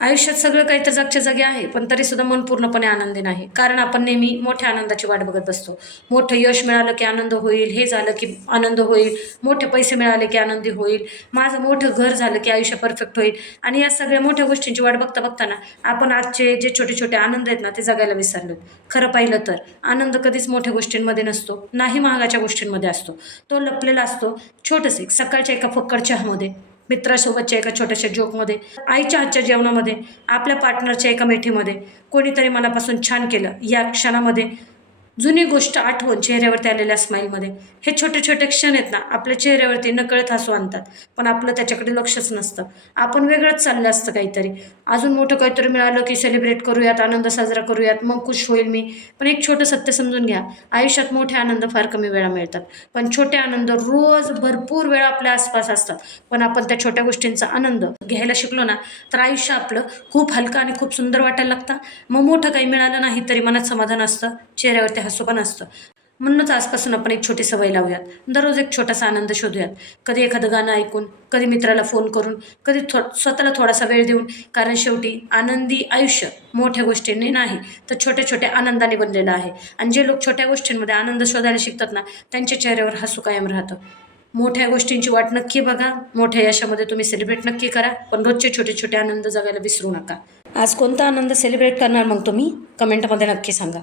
आयुष्यात सगळं काही तर जागच्या जागी आहे, पण तरीसुद्धा मन पूर्णपणे आनंदी नाही. कारण आपण नेहमी मोठ्या आनंदाची वाट बघत बसतो. मोठं यश मिळालं की आनंद होईल, हे झालं की आनंद होईल, मोठे पैसे मिळाले की आनंदी होईल, माझं मोठं घर झालं की आयुष्य परफेक्ट होईल. आणि या सगळ्या मोठ्या गोष्टींची वाट बघता बघताना आपण आजचे जे छोटे छोटे आनंद आहेत ना, ते जगायला विसरलो. खरं पाहिलं तर आनंद कधीच मोठ्या गोष्टींमध्ये नसतो, नाही महागाच्या गोष्टींमध्ये असतो. तो लपलेला असतो छोटंसं एक सकाळच्या एका फक्कड चहामध्ये, मित्रासोबतच्या एका छोट्याशा जोकमध्ये, आईच्या हातच्या जेवणामध्ये, आपल्या पार्टनरच्या एका मिठीमध्ये, कोणीतरी मनापासून छान केलं या क्षणामध्ये, जुनी गोष्ट आठवून चेहऱ्यावरती आलेल्या स्माईलमध्ये. हे छोटे छोटे क्षण आहेत ना, आपल्या चेहऱ्यावरती नकळत हसू आणतात, पण आपलं त्याच्याकडे लक्षच नसतं. आपण वेगळंच चाललं असतं काहीतरी. अजून मोठं काहीतरी मिळालं की सेलिब्रेट करूयात, आनंद साजरा करूयात, मग खुश होईल मी. पण एक छोटं सत्य समजून घ्या, आयुष्यात मोठे आनंद फार कमी वेळा मिळतात, पण छोटे आनंद रोज भरपूर वेळा आपल्या आसपास असतात. पण आपण त्या छोट्या गोष्टींचा आनंद घ्यायला शिकलो ना, तर आयुष्य आपलं खूप हलकं आणि खूप सुंदर वाटायला लागतं. मग मोठं काही मिळालं नाही तरी मनात समाधान असतं, चेहऱ्यावरती हसू पण असतं. म्हणूनच आजपासून आपण एक छोटी सवय लावूयात. दररोज एक छोटासा आनंद शोधूयात. कधी एखादं गाणं ऐकून, कधी मित्राला फोन करून, कधी स्वतःला थोडासा वेळ देऊन. कारण शेवटी आनंदी आयुष्य मोठ्या गोष्टींनी नाही, तर छोट्या छोट्या आनंदाने बनलेलं आहे. आणि जे लोक छोट्या गोष्टींमध्ये आनंद शोधायला शिकतात ना, त्यांच्या चेहऱ्यावर हसू कायम राहतं. मोठ्या गोष्टींची वाट नक्की बघा, मोठ्या यशामध्ये तुम्ही सेलिब्रेट नक्की करा, पण रोजचे छोटे छोटे आनंद जगायला विसरू नका. आज कोणता आनंद सेलिब्रेट करणार मग तुम्ही? कमेंटमध्ये नक्की सांगा.